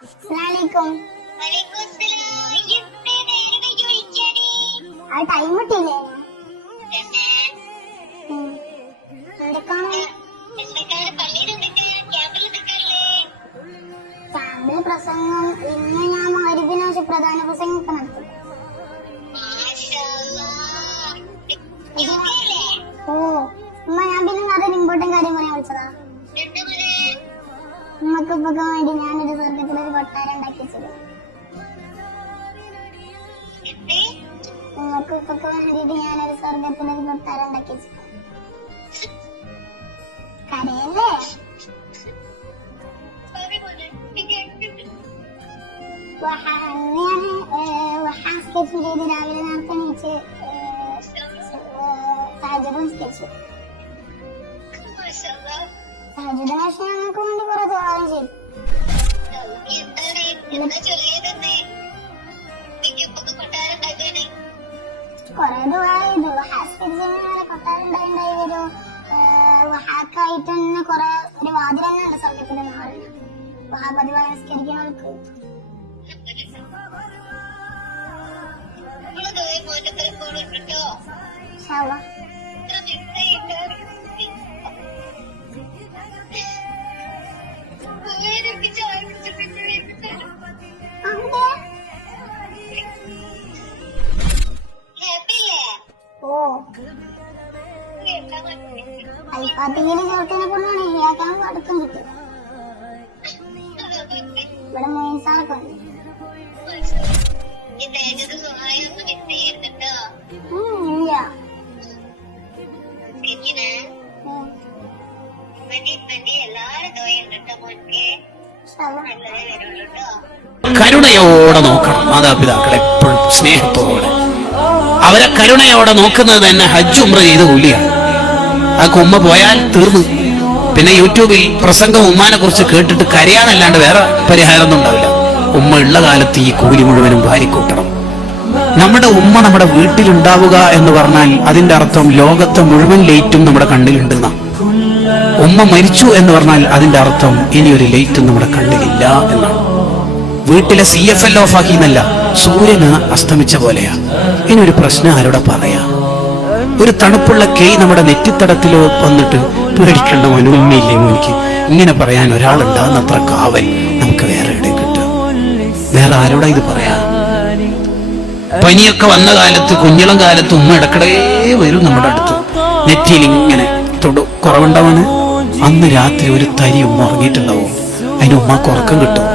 Time കിട്ടിയില്ലേ? ക്യാമ്പില് പ്രസംഗം ഇന്ന് ഞാൻ മഗ്‌രിബിന് ശേഷം പ്രധാന പ്രസംഗമൊക്കെ നടത്തും. ഓ ഉമ്മ, ഞാൻ പിന്നെ അതൊരു ഇമ്പോർട്ടന്റ് കാര്യം പറയാൻ വിളിച്ചതാ. ഉമ്മക്ക് ഇപ്പൊക്കെ വേണ്ടി ഞാനൊരു സ്വർഗത്തിലൊരു കൊട്ടാരം ഉണ്ടാക്കി വെച്ചത്. ഉമ്മക്ക് ഇപ്പൊക്കെ വേണ്ടിട്ട് ഞാനൊരു സ്വർഗത്തിലൊരു കൊട്ടാരം ഉണ്ടാക്കി വെച്ചത്. കരയല്ലേ? സ്കെച്ച് ചെയ്ത് രാവിലെ നേരത്തെ എണീച്ച് തഹജ്ജുദ് നിസ്കരിച്ചു. തഹജ്ജുദിന് ശേഷം ഞങ്ങൾക്ക് വേണ്ടി കുറെ ദുആ ചെയ്തു. കുറെ ദുആ ചെയ്തു. കൊട്ടാരം ഉണ്ടായി വരും. വഹാക്കായിട്ട് തന്നെ കുറെ ഒരു വാതിൽ തന്നെ ഉണ്ട് സ്വർഗത്തിലെന്ന് പറയുന്നത്. പതിവായി നിസ്കരിക്കുന്നവർക്ക് അൽഫാത്തിയില് ചേർത്തിനെ കൊണ്ടാണ് ഹിയാക്കാൻ അടുക്കം കിട്ടിയത്. ഇവിടെ മോയിൻസാറൊക്കെ ഉണ്ട്. കരുണയോടെ നോക്കണം മാതാപിതാക്കളെ, എപ്പോഴും സ്നേഹത്തോടെ. അവരെ കരുണയോടെ നോക്കുന്നത് തന്നെ ഹജ്ജ് ഉംറ ചെയ്ത കൂലിയാണ്. ആ ഉമ്മ പോയാൽ തീർന്നു. പിന്നെ യൂട്യൂബിൽ പ്രസംഗം ഉമ്മാനെ കുറിച്ച് കേട്ടിട്ട് കരയാനല്ലാണ്ട് വേറെ പരിഹാരമൊന്നും ഉണ്ടാവില്ല. ഉമ്മ ഉള്ള കാലത്ത് ഈ കൂലി മുഴുവനും ഭാര്യക്കൂട്ടണം. നമ്മുടെ ഉമ്മ നമ്മുടെ വീട്ടിലുണ്ടാവുക എന്ന് പറഞ്ഞാൽ അതിന്റെ അർത്ഥം ലോകത്തെ മുഴുവൻ ലൈറ്റും നമ്മുടെ കണ്ണിലുണ്ടെന്നാ. ഉമ്മ മരിച്ചു എന്ന് പറഞ്ഞാൽ അതിന്റെ അർത്ഥം ഇനിയൊരു ലൈറ്റും നമ്മുടെ കണ്ണിലില്ല എന്നാണ്. വീട്ടിലെ CFL ഓഫ് ആക്കി എന്നല്ല, സൂര്യന് അസ്തമിച്ച പോലെയാ. ഇനി ഒരു പ്രശ്നം ആരോടെ പറയാ? ഒരു തണുപ്പുള്ള കൈ നമ്മുടെ നെറ്റിത്തടത്തിൽ വന്നിട്ട് പേടിക്കേണ്ട മനോന്മയില്ലേ മോനിക്ക്, ഇങ്ങനെ പറയാൻ ഒരാളുണ്ടാകുന്നത്ര കാവൽ നമുക്ക് വേറെ എവിടെ കിട്ടുക? വേറെ ആരോടാ ഇത് പറയാ? പനിയൊക്കെ വന്ന കാലത്ത്, കുഞ്ഞിളം കാലത്ത് ഉമ്മ ഇടക്കിടേ വരും നമ്മുടെ അടുത്ത്. നെറ്റിയിൽ ഇങ്ങനെ കുറവുണ്ടാവാണ്. അന്ന് രാത്രി ഒരു തരി ഉമ്മ ഉറങ്ങിയിട്ടുണ്ടാവും. അതിന് ഉമ്മക്ക് ഉറക്കം കിട്ടും.